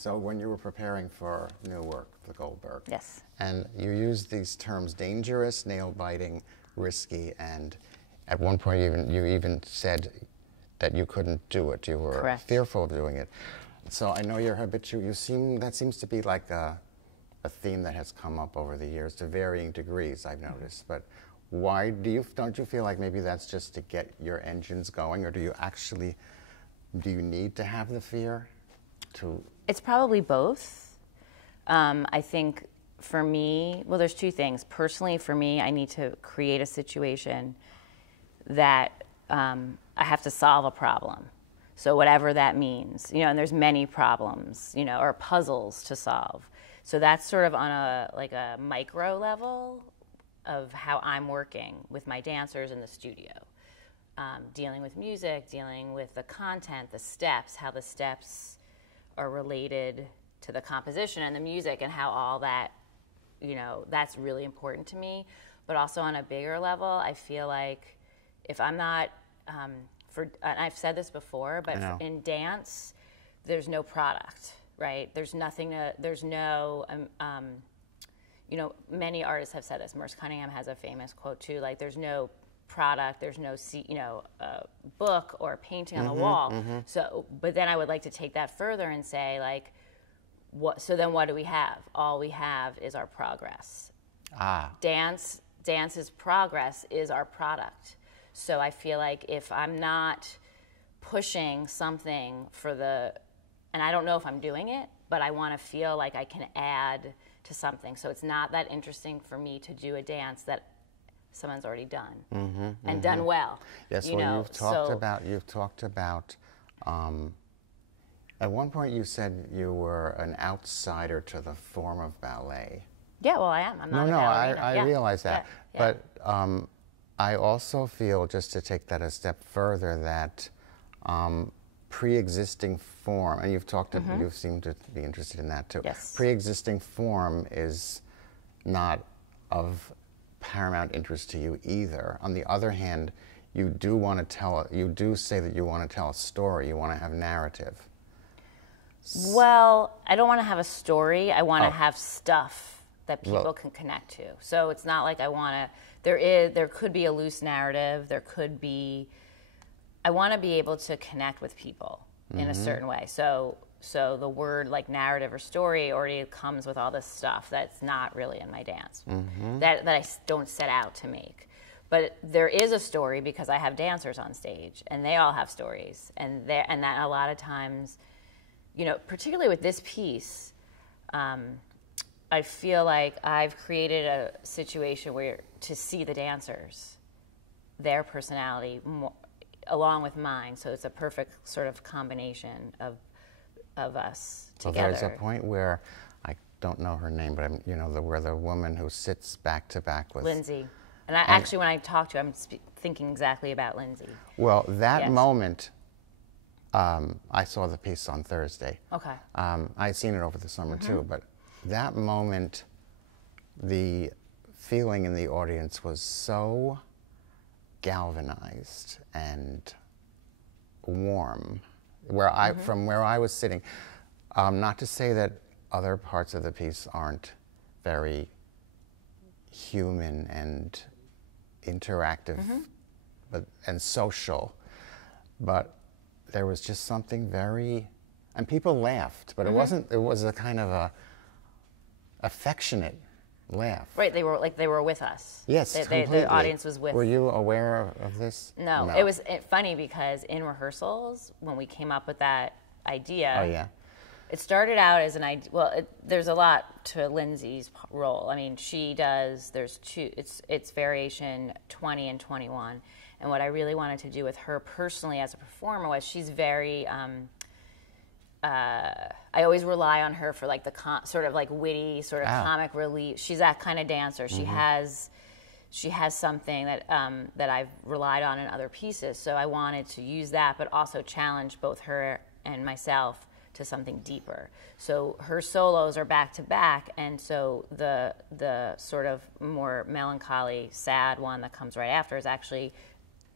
So when you were preparing for new work, the Goldberg, Yes. and you used these terms dangerous, nail-biting, risky, and at one point you even said that you couldn't do it. You were Correct. fearful of doing it. So I know you're habitual. That seems to be like a theme that has come up over the years to varying degrees, I've noticed. But why don't you feel like maybe that's just to get your engines going, or do you need to have the fear to? It's probably both. I think for me, well, there's two things. Personally, for me, I need to create a situation that I have to solve a problem. So whatever that means, and there's many problems, or puzzles to solve. So that's sort of on a micro level of how I'm working with my dancers in the studio. Dealing with music, dealing with the content, the steps, how the steps are related to the composition and the music, and how all that, that's really important to me. But also on a bigger level, I feel like if I'm not, and I've said this before, but in dance, there's no product, right? There's nothing there's no, many artists have said this. Merce Cunningham has a famous quote too, like there's no product, there's no book or painting on the wall. So, but then I would like to take that further and say, like, so then what do we have? All we have is our progress. Dance's progress is our product. So I feel like if I'm not pushing something and I don't know if I'm doing it, but I want to feel like I can add to something. So it's not that interesting for me to do a dance that someone's already done and done well. Yes, you've talked about. At one point, you said you were an outsider to the form of ballet. Yeah, well, I am. I'm not a ballerina. I realize that, Yeah. but I also feel, just to take that a step further, that pre-existing form, and you seem to be interested in that too. Yes. Pre-existing form is not of paramount interest to you either. On the other hand, you do say that you want to tell a story, you want to have narrative. Well, I don't want to have a story. I want to have stuff that people can connect to. So it's not like I want to, there could be a loose narrative, I want to be able to connect with people in a certain way. So the word like narrative or story already comes with all this stuff that's not really in my dance, that I don't set out to make. But there is a story because I have dancers on stage, and they all have stories. And that a lot of times, particularly with this piece, I feel like I've created a situation where to see the dancers, their personality, along with mine. So it's a perfect sort of combination of us together. Well, there's a point where, I don't know her name, but where the woman who sits back to back with Lindsay. And actually, when I talk to her, I'm thinking exactly about Lindsay. Well, that moment, I saw the piece on Thursday. Okay. I'd seen it over the summer too, but that moment, the feeling in the audience was so galvanized and warm, from where I was sitting. Not to say that other parts of the piece aren't very human and interactive, and social, but there was just something very, and people laughed, but it was a kind of a affectionate laugh. Right, they were with us. Yes, the audience was with. Were you aware of this? No. It was funny because in rehearsals, when we came up with that idea, it started out as an idea. Well, there's a lot to Lindsay's role. I mean, there's two, it's variation 20 and 21. And what I really wanted to do with her personally as a performer was she's very, I always rely on her for like the sort of like witty, sort of comic relief. She's that kind of dancer. She has something that I've relied on in other pieces. So I wanted to use that, but also challenge both her and myself to something deeper. So her solos are back to back, and so the sort of more melancholy, sad one that comes right after is actually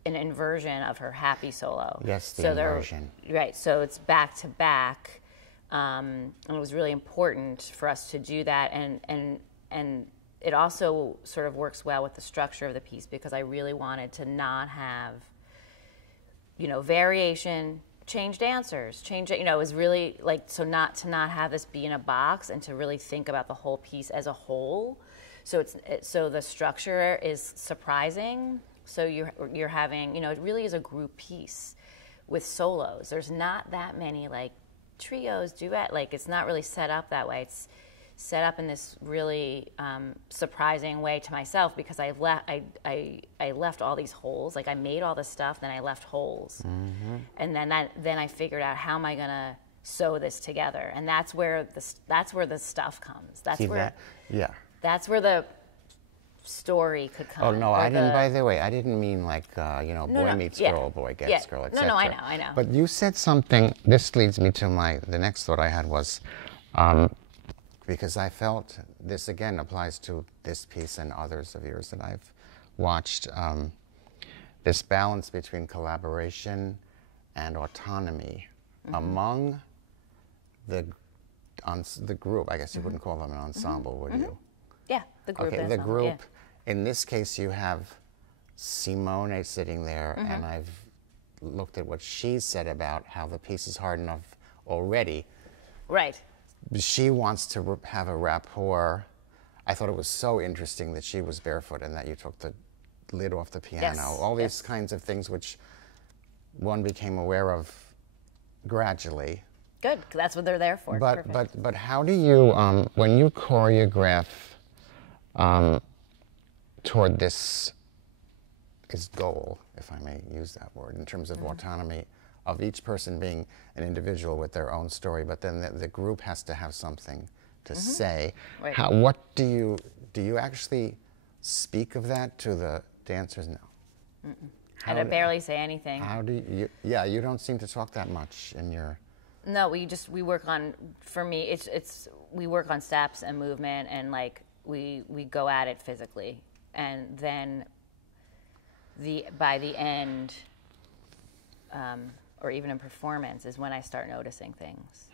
an inversion of her happy solo. Yes, the inversion. Right, so it's back to back, And it was really important for us to do that. And it also sort of works well with the structure of the piece, because I really wanted to not have, variation, changed answers, it was really like, so not to not have this be in a box and to really think about the whole piece as a whole. So so the structure is surprising. So you're having, it really is a group piece with solos. There's not that many like trios, duet, like it's not really set up that way. It's set up in this really surprising way to myself, because I left all these holes. Like I made all this stuff, then I left holes, and then I figured out, how am I gonna sew this together? And that's where the stuff comes. That's where the story could come. Oh no, I didn't. By the way, I didn't mean like boy meets girl, boy gets girl, etc. No, I know. But you said something. This leads me to the next thought I had was. Because I felt this again applies to this piece and others of yours that I've watched, this balance between collaboration and autonomy among the group. I guess you wouldn't call them an ensemble, would you? Yeah, the group. Okay, the group. Yeah. In this case, you have Simone sitting there, and I've looked at what she said about how the piece is hard enough already. Right. She wants to have a rapport. I thought it was so interesting that she was barefoot and that you took the lid off the piano. Yes. All these kinds of things which one became aware of gradually. Good, 'cause that's what they're there for. But how do you, when you choreograph toward this goal, if I may use that word, in terms of autonomy, of each person being an individual with their own story, but then the group has to have something to say. Right. What do you actually speak of that to the dancers? No. I barely say anything. How do you? Yeah, you don't seem to talk that much in your. No, we work on. For me, we work on steps and movement, and like we go at it physically, and then by the end. Or even in performance is when I start noticing things.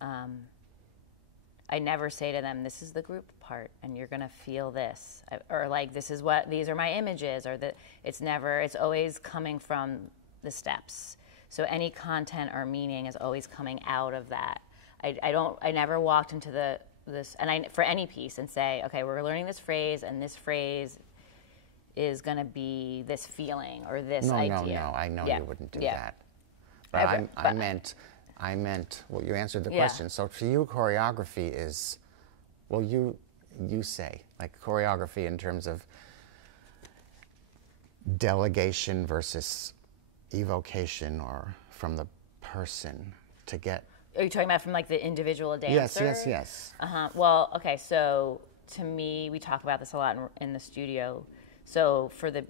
I never say to them, this is the group part and you're gonna feel this, or like these are my images, or it's always coming from the steps. So any content or meaning is always coming out of that. I never walked into this for any piece and say, okay, we're learning this phrase, and this phrase is going to be this feeling or this idea. No, I know you wouldn't do that. But I meant, well, you answered the question. So for you, choreography is, well, you say, like choreography in terms of delegation versus evocation, or from the person to get. Are you talking about from like the individual dancer? Yes. Well, okay, so to me, we talk about this a lot in the studio. So for the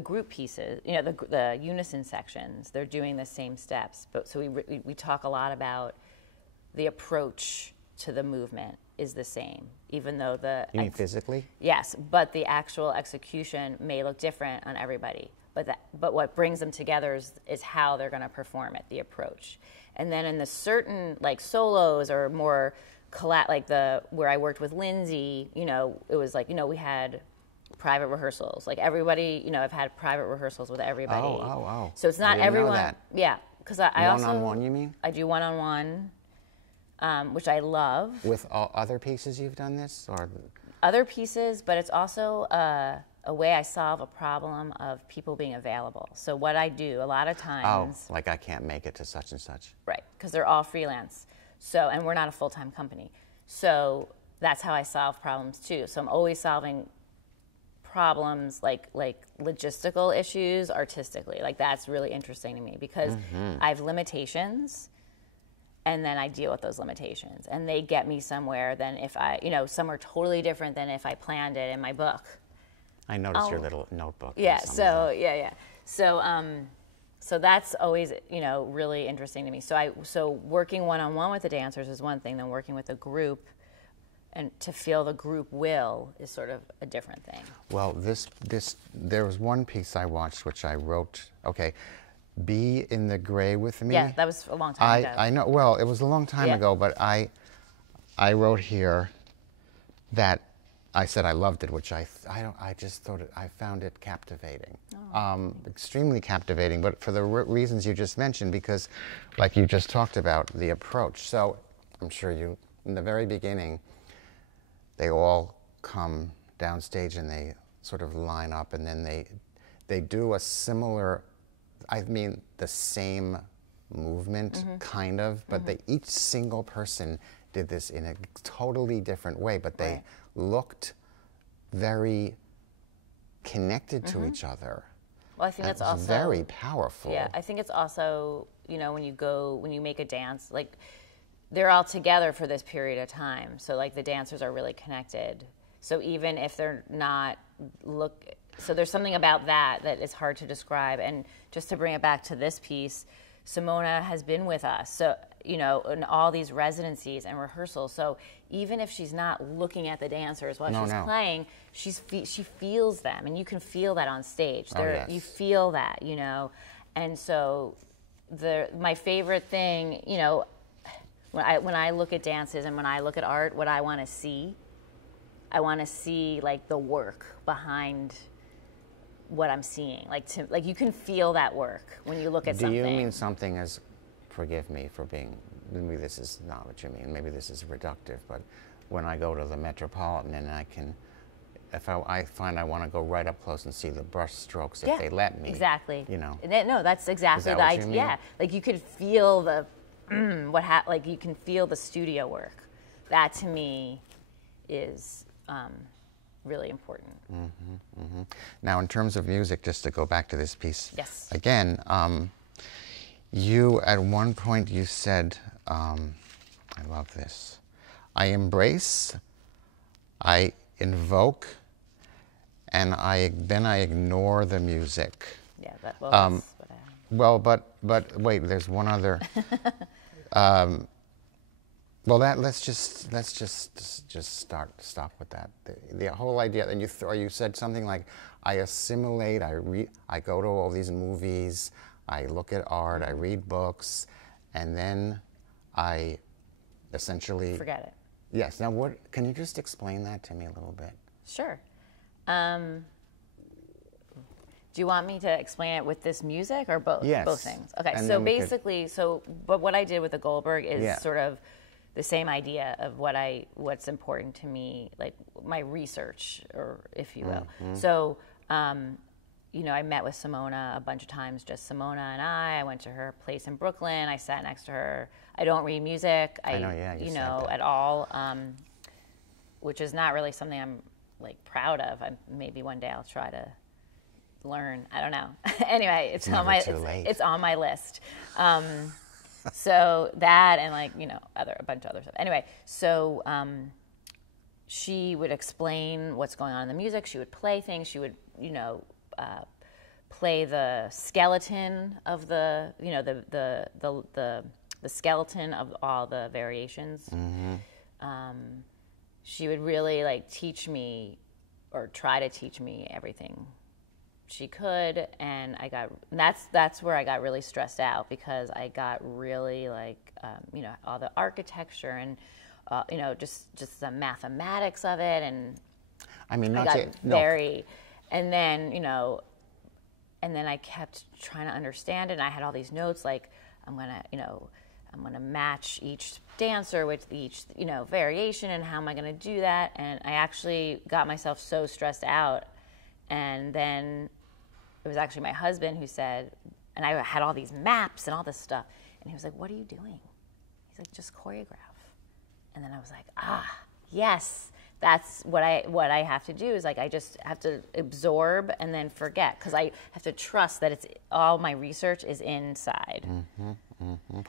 group pieces, the unison sections, they're doing the same steps. But so we talk a lot about the approach to the movement is the same, even though You mean physically? Yes, but the actual execution may look different on everybody. But what brings them together is how they're going to perform it, the approach. And then in the certain like solos or more where I worked with Lindsay, it was like we had private rehearsals. Like everybody, I've had private rehearsals with everybody. Oh. So it's not everyone. Know that. Yeah, because I also one-on-one. You mean? I do one-on-one, which I love. With other pieces, you've done this, or other pieces, but it's also a way I solve a problem of people being available. So what I do a lot of times. Oh, like I can't make it to such and such. Right, because they're all freelance. So, and we're not a full-time company. So that's how I solve problems too. So I'm always solving problems like logistical issues artistically. Like that's really interesting to me because I have limitations, and then I deal with those limitations, and they get me somewhere than if I, somewhere totally different than if I planned it in my book. I noticed your little notebook. Yeah. So that's always, really interesting to me. So working one-on-one with the dancers is one thing, then working with a group and to feel the group will is sort of a different thing. Well, there was one piece I watched which I wrote, okay, Be in the Gray with Me? Yeah, that was a long time ago. I know, well, it was a long time ago, but I wrote here that I said I loved it, which I just thought I found it captivating, extremely captivating. But for the reasons you just mentioned, because, like you just talked about, the approach. So I'm sure you, in the very beginning, they all come downstage and they sort of line up, and then they do a similar, I mean, the same movement, kind of, but each single person did this in a totally different way, but they looked very connected to each other. Well, I think that's also very powerful. Yeah, I think it's also, you know, when you make a dance, like, they're all together for this period of time. So, like, the dancers are really connected. So even if they're not, so there's something about that is hard to describe. And just to bring it back to this piece, Simona has been with us, so, you know, in all these residencies and rehearsals. So even if she's not looking at the dancers while she's playing, she feels them, and you can feel that on stage. You feel that, you know. And so my favorite thing, you know, when I look at dances and when I look at art, what I want to see like the work behind what I'm seeing. Like you can feel that work when you look at something. Do you mean something as, forgive me for being, maybe this is not what you mean, maybe this is reductive, but when I go to the Metropolitan and I can, if I find I want to go right up close and see the brush strokes, if they let me. Exactly. You know. No, that's exactly the idea. Yeah, like you could feel the, like you can feel the studio work. That to me is really important. Now, in terms of music, just to go back to this piece again, you, at one point, you said, I love this, I embrace, I invoke, and then I ignore the music. Yeah, that's what I well, but wait, there's one other. Well, let's just stop with that. The whole idea, and you said something like, I assimilate, I go to all these movies, I look at art, I read books, and then I essentially forget it. Yes. Now, can you just explain that to me a little bit? Sure. Do you want me to explain it with this music or both? Yes. Both things. Okay. And so basically, but what I did with the Goldberg is sort of the same idea of what's important to me, like my research, or if you will. So, you know, I met with Simona a bunch of times, just Simona and I went to her place in Brooklyn. I sat next to her. I don't read music. I know, yeah, you know, at all, which is not really something I'm like proud of. Maybe one day I'll try to learn. I don't know. Anyway, it's on my list. So that, and like, you know, a bunch of other stuff. Anyway, so she would explain what's going on in the music. She would play things. She would, you know, play the skeleton of the, you know, the skeleton of all the variations. She would really like teach me, or try to teach me, everything she could, and that's where I got really stressed out, because I got really like you know, all the architecture and you know, just the mathematics of it, and I mean, and then, you know, and then I kept trying to understand it, and I had all these notes like, I'm gonna match each dancer with each, you know, variation, and how am I gonna do that? And I actually got myself so stressed out. And then it was actually my husband who said, and I had all these maps and all this stuff, and he was like, what are you doing? He's like, just choreograph. And then I was like, yes, that's what I have to do, is like, I just have to absorb and then forget, because I have to trust that it's all my research is inside.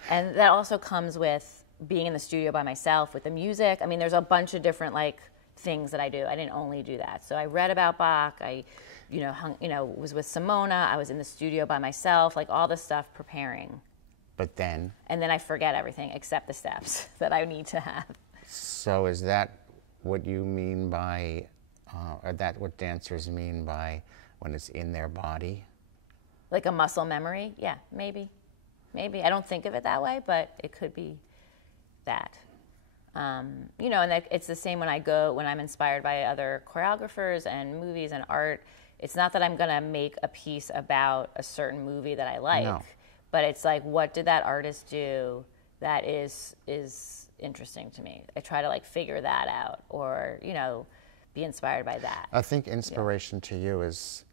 And that also comes with being in the studio by myself with the music. I mean, there's a bunch of different like things that I do. I didn't only do that. So I read about Bach. I, you know, was with Simona. I was in the studio by myself, like all this stuff preparing. But then? And then I forget everything except the steps that I need to have. So is that what you mean by, or that what dancers mean by when it's in their body? Like a muscle memory? Yeah, maybe. Maybe. I don't think of it that way, but it could be that. You know, and it's the same when I'm inspired by other choreographers and movies and art. It's not that I'm going to make a piece about a certain movie that I like, No. but it's like, what did that artist do that is interesting to me? I try to like figure that out, or, you know, be inspired by that. I think inspiration to you is,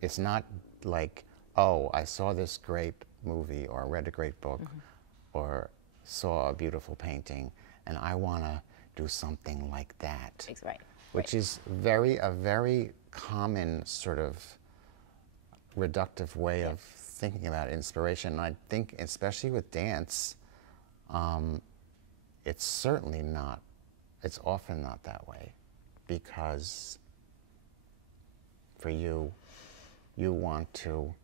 it's not like, oh, I saw this great movie or read a great book or saw a beautiful painting and I want to do something like that. Right. Which is a very common sort of reductive way of thinking about inspiration. And I think, especially with dance, it's often not that way, because for you want to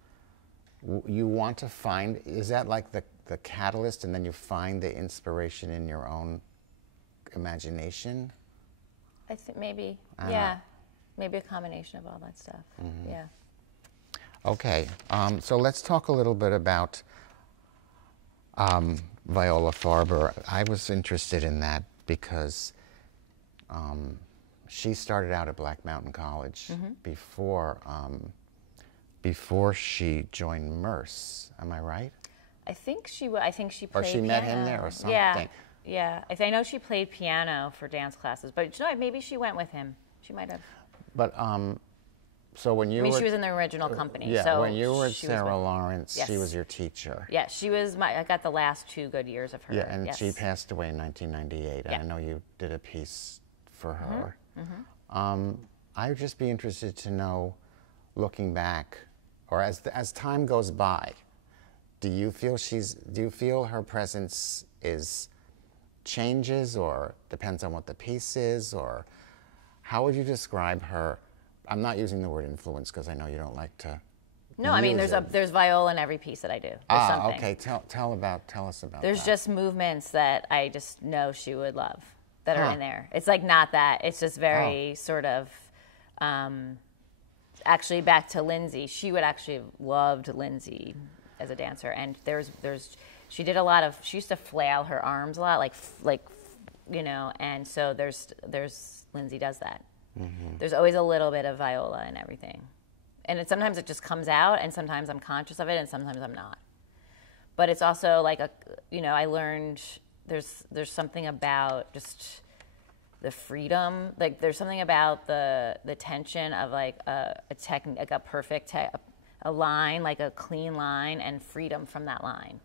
find, is that like the catalyst, and then you find the inspiration in your own imagination? I think maybe, yeah. Maybe a combination of all that stuff, yeah. Okay, so let's talk a little bit about Viola Farber. I was interested in that because she started out at Black Mountain College before she joined Merce. Am I right? I think she played Or she met him piano. there or something. Yeah. I know she played piano for dance classes, but you know, maybe she went with him. She might have. But so when you she was in the original company. Yeah, so when you were at she was Sarah Lawrence, Yes. she was your teacher. Yeah, she was I got the last 2 good years of her. Yeah, and yes. she passed away in 1998. Yeah. And I know you did a piece for her. I would just be interested to know, looking back, or as time goes by, do you feel her presence changes, or depends on what the piece is, or how would you describe her? I'm not using the word influence because I know you don't like to. No, I mean there's viola in every piece that I do. There's something. Okay. Tell us about. There's that. just movements that I just know she would love that are in there. It's like not that. It's just very sort of. Actually, back to Lindsay. She would actually have loved Lindsay as a dancer, and she did a lot of. She used to flail her arms a lot, like you know, and so there's Lindsay does that. There's always a little bit of viola in everything, and sometimes it just comes out, and sometimes I'm conscious of it, and sometimes I'm not. But it's also like I learned there's something about just the freedom, like there's something about the tension of like a perfect a line, like a clean line, and freedom from that line,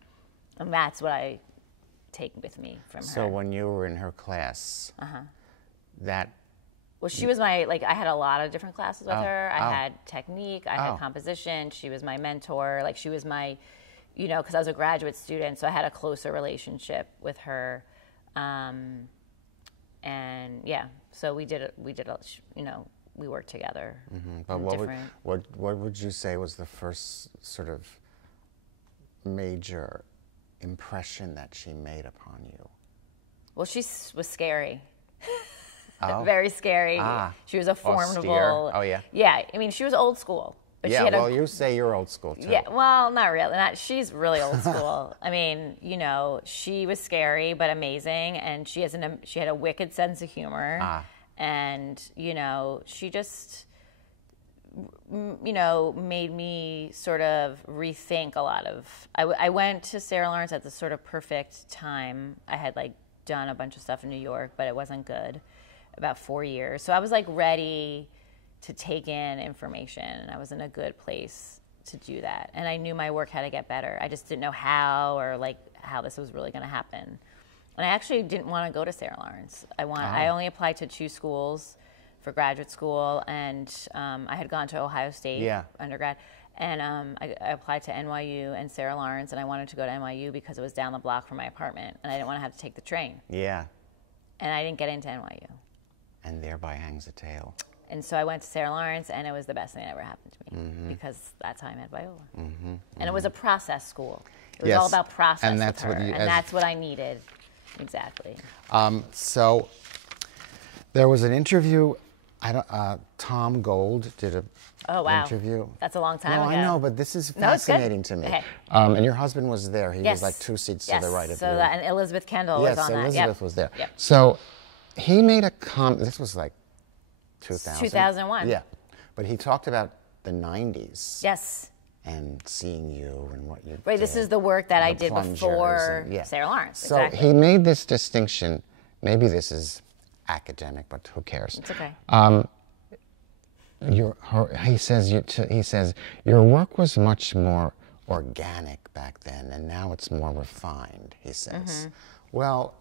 and that's what I take with me from her. So when you were in her class, Well, she was I had a lot of different classes with her. I had technique, I had composition. She was my mentor. Like she was my, you know, because I was a graduate student, so I had a closer relationship with her. And yeah, so we worked together. But what would you say was the first sort of major impression that she made upon you? Well, she was scary. Very scary. She was a formidable. Austere. Oh yeah. Yeah, I mean, she was old school. But yeah. she had you say you're old school too. Yeah. Well, not really. She's really old school. I mean, you know, she was scary but amazing, and she had a wicked sense of humor, and you know, she just, you know, made me sort of rethink a lot of. I went to Sarah Lawrence at the sort of perfect time. I had like done a bunch of stuff in New York, but it wasn't good. About 4 years. So I was like ready to take in information, and I was in a good place to do that. And I knew my work had to get better. I just didn't know how, or like how this was really going to happen. And I actually didn't want to go to Sarah Lawrence. I only applied to 2 schools for graduate school, and I had gone to Ohio State undergrad. And I applied to NYU and Sarah Lawrence, and I wanted to go to NYU because it was down the block from my apartment, and I didn't want to have to take the train. Yeah. And I didn't get into NYU. And thereby hangs a tale. And so I went to Sarah Lawrence, and it was the best thing that ever happened to me because that's how I met viola. And it was a process school. It was all about process and that's with her, what and that's what I needed. Exactly. So there was an interview I don't, Tom Gold did a interview. That's a long time ago. ago. I know, but this is fascinating to me. Okay. And your husband was there. He Yes. was like 2 seats to the right of you. And Elizabeth Kendall was on that. Yes, Elizabeth was there. Yep. So he made a comment. This was like 2000. 2001. Yeah. But he talked about the 90s. Yes. And seeing you and what you Right, did. this is the work that I did before Sarah Lawrence. So exactly. he made this distinction. Maybe this is academic, but who cares? It's okay. He says your work was much more organic back then, and now it's more refined. He says, well,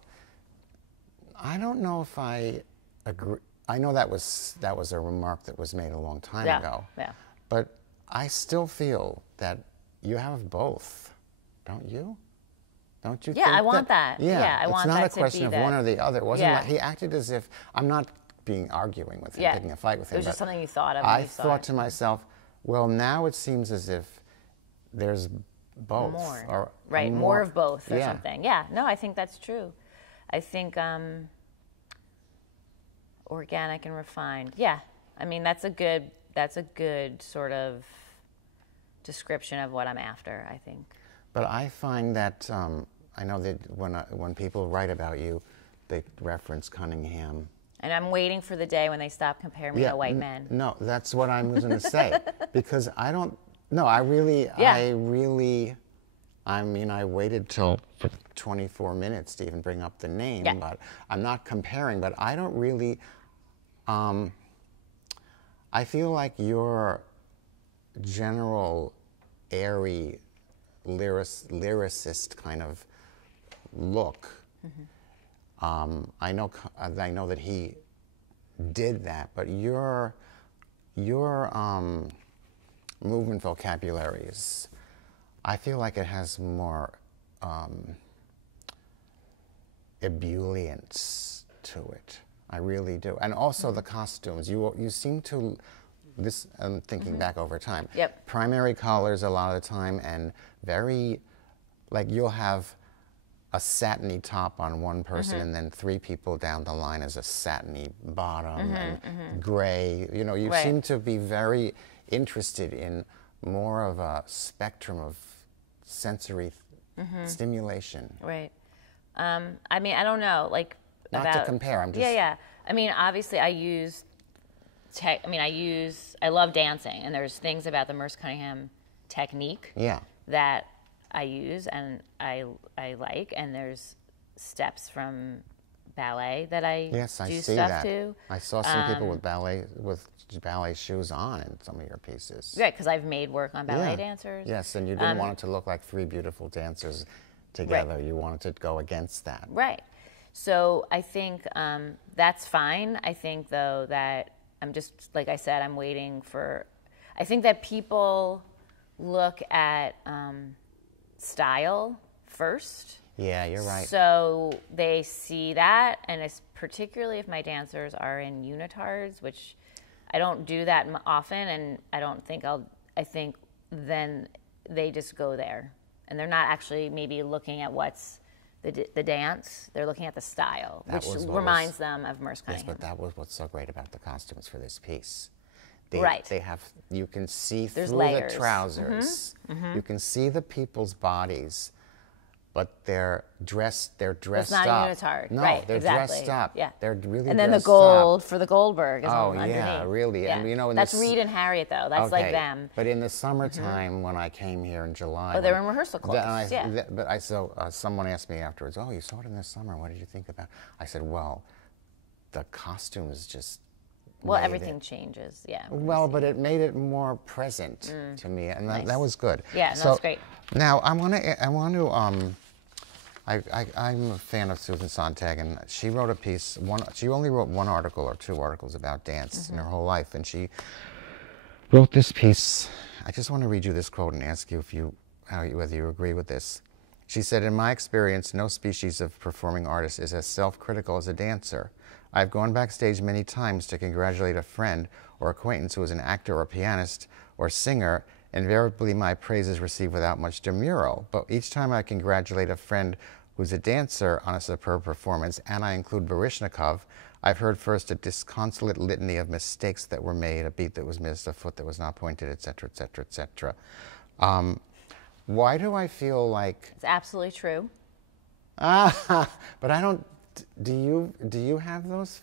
I don't know if I agree. I know that was a remark that was made a long time ago. Yeah. But I still feel that you have both, don't you? Don't you? Yeah, think I want that. Yeah, I want that to be It's not a question of one or the other. It wasn't like he acted as if I'm not arguing with him, picking a fight with him. It was just something you thought of. I thought to myself, well, now it seems as if there's both. More. More of both or something. Yeah, no, I think that's true. I think organic and refined. Yeah, I mean that's a good sort of description of what I'm after, I think. But I find that I know that when people write about you, they reference Cunningham. And I'm waiting for the day when they stop comparing me to white men. No, that's what I was going to say. Because I don't, no, I mean, I waited till 24 minutes to even bring up the name, but I'm not comparing, but I don't really, I feel like your general airy lyricist kind of look, I know that he did that, but your movement vocabulary is, I feel like it has more ebullience to it. I really do. And also the costumes. You seem to, this I'm thinking back over time. Yep. Primary colors a lot of the time, and very, like you'll have a satiny top on one person and then 3 people down the line as a satiny bottom and gray. You know, you seem to be very interested in more of a spectrum of sensory stimulation. Right. I mean, I don't know, like Not to compare, I'm just... Yeah. I mean, obviously I love dancing, and there's things about the Merce Cunningham technique that I use and I like, and there's steps from ballet that I do stuff to. I saw some people with ballet shoes on in some of your pieces. Right, because I've made work on ballet dancers. Yes, and you didn't want it to look like 3 beautiful dancers together. Right. You wanted to go against that. Right. So I think that's fine. I think, though, that I'm just, like I said, I'm waiting for, I think that people look at style first. Yeah, you're right. So they see that, and it's particularly if my dancers are in unitards, which I don't do that often, and I don't think I think then they just go there. And they're not actually maybe looking at what's the dance, they're looking at the style, which reminds them of Merce Cunningham. Yes, but that was what's so great about the costumes for this piece. They have, you can see through the trousers, you can see the people's bodies, but they're dressed up. It's not a unitard. No, right, they're exactly. dressed up. Yeah. They're really And then the dressed gold up. for the Goldberg is on underneath. Yeah, really. Yeah. And you know, that's Reed and Harriet, though. That's like them. But in the summertime, when I came here in July, they were in rehearsal clothes. But I saw someone asked me afterwards, "Oh, you saw it in the summer. What did you think about?" I said, "Well, the costumes just." Well, everything changes, yeah. Well, but it made it more present to me, and that was good. Yeah, no, that's great. Now I'm a fan of Susan Sontag, and she wrote a piece. She only wrote 1 article or 2 articles about dance in her whole life, and she wrote this piece. I just want to read you this quote and ask you whether you agree with this. She said, "In my experience, no species of performing artist is as self-critical as a dancer. I've gone backstage many times to congratulate a friend or acquaintance who is an actor or pianist or singer. Invariably, my praise is received without much demurral. But each time I congratulate a friend who's a dancer on a superb performance, and I include Baryshnikov, I've heard first a disconsolate litany of mistakes that were made, a beat that was missed, a foot that was not pointed, etc., etc., etc. Why do I feel like... It's absolutely true. But I don't... Do you have those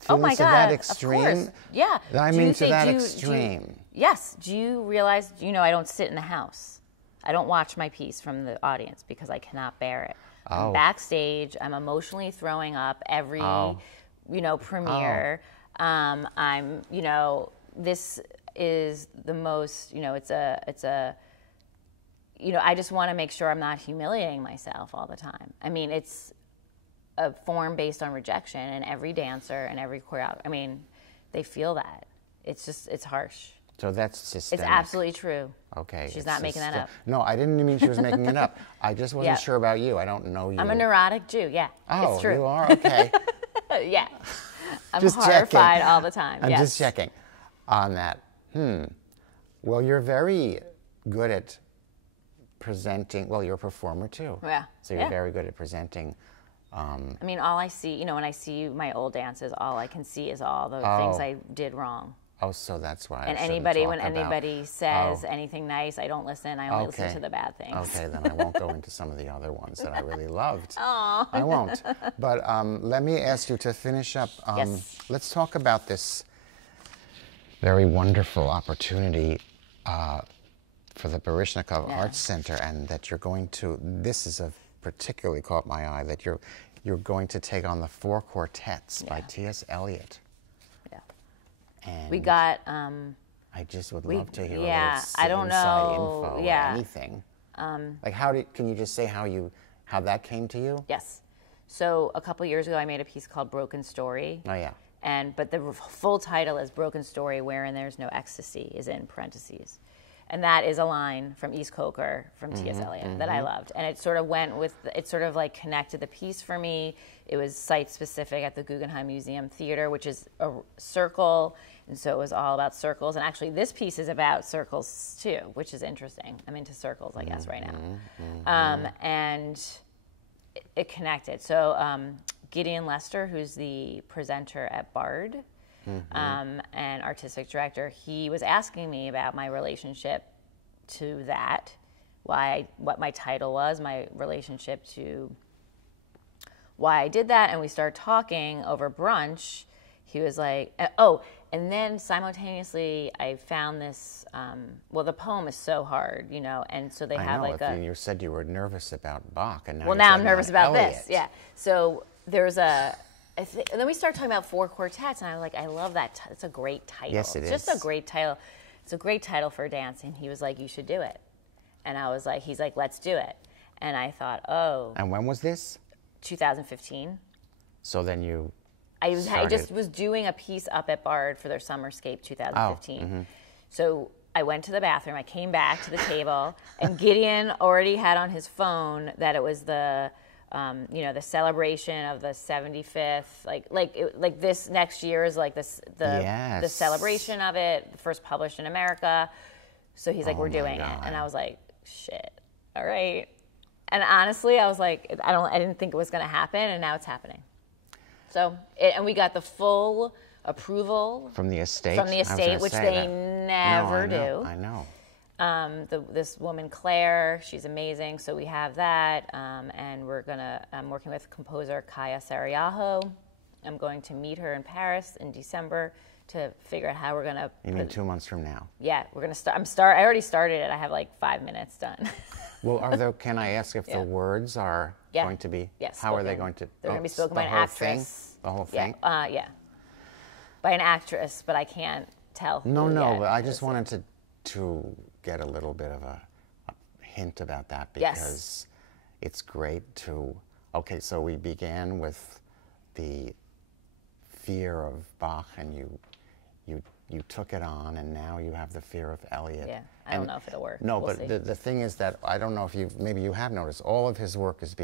feelings Oh my to that God, extreme? of course. Yeah. I mean, to that extreme. Yes. Do you realize, I don't sit in the house. I don't watch my piece from the audience because I cannot bear it. I'm backstage. I'm emotionally throwing up every, premiere. This is the most, I just want to make sure I'm not humiliating myself all the time. I mean, it's a form based on rejection, and every dancer and every choreographer, I mean, they feel that. It's harsh. So that's systemic. It's absolutely true. Okay. She's not making that up. No, I didn't mean she was making it up. I just wasn't sure about you. I don't know you. I'm a neurotic Jew, yeah. Oh, it's true. you are? Okay. Yeah. I'm just horrified checking. all the time. I'm just checking on that. Well, you're very good at presenting. Well, you're a performer too. Yeah. So you're very good at presenting. I mean, all I see, when I see my old dances, all I can see is all the things I did wrong. Oh, so that's why. And when anybody says anything nice, I don't listen. I only listen to the bad things. Okay, then I won't go into some of the other ones that I really loved. Oh. I won't. But let me ask you to finish up. Yes. Let's talk about this very wonderful opportunity for the Baryshnikov Arts Center, and that you're going to. This is particularly caught my eye, that you're going to take on the 4 quartets by T.S. Eliot. And we got. I just would love to hear a little I don't inside know. info or anything. Like can you just say how that came to you? Yes. So a couple years ago, I made a piece called Broken Story. Oh yeah. But the full title is Broken Story, Wherein There's No Ecstasy, is in parentheses. And that is a line from East Coker from T.S. Eliot that I loved. And it sort of like connected the piece for me. It was site specific at the Guggenheim Museum Theater, which is a circle. And so it was all about circles. And actually this piece is about circles too, which is interesting. I'm into circles, I guess, right now. And it connected. So Gideon Lester, who's the presenter at Bard, and artistic director, he was asking me about my relationship to that, what my title was, my relationship to why I did that, and we started talking over brunch. He was like, and then simultaneously I found this, the poem is so hard, and so they have you said you were nervous about Bach, and now now I'm nervous about Eliot. this, yeah. So there's and then we started talking about 4 quartets, and I was like, I love that. It's a great title. Yes, it is. It's just a great title. It's a great title for a dance. And he was like, you should do it. And I was like, he's like, let's do it. And I thought, And when was this? 2015. So then I just was doing a piece up at Bard for their Summerscape 2015. So I went to the bathroom. I came back to the table, and Gideon already had on his phone that it was the celebration of the 75th, like this next year is like the celebration of it, first published in America. So he's like, we're doing it, and I was like, shit, all right. And honestly, I was like, I didn't think it was going to happen, and now it's happening. So, and we got the full approval from the estate, which they never do. I know. This woman, Claire, she's amazing. So we have that, and I'm working with composer Kaya Sarayaho. I'm going to meet her in Paris in December to figure out how we're going to... You mean 2 months from now? Yeah, we're going to start. I already started it. I have like 5 minutes done. Well, can I ask if the words are going to be... Yes. How are they going to... They're going to be spoken by an actress. The whole thing? Yeah. By an actress, but I can't tell. No, but I just wanted to get a little bit of a hint about that, because it's great to... Okay, so we began with the fear of Bach, and you took it on, and now you have the fear of Eliot. Yeah, I don't know if it'll work. No, we'll but see. the thing is that I don't know if maybe you have noticed, all of his work is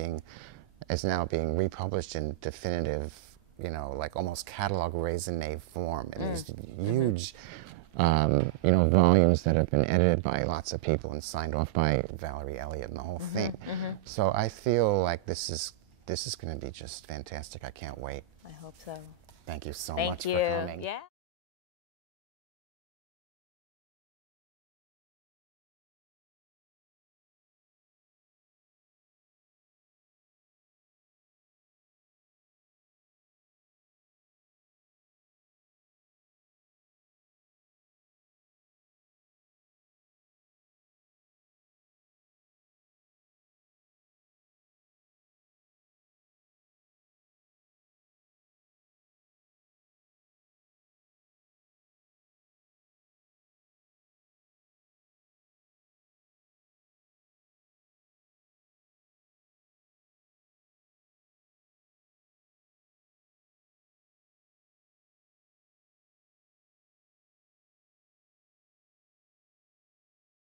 now being republished in definitive, like almost catalog raisonné form, in these huge, volumes that have been edited by lots of people and signed off by Valerie Elliott and the whole thing. So I feel like this is going to be just fantastic. I can't wait. I hope so. Thank you so Thank much you. for coming. Yeah.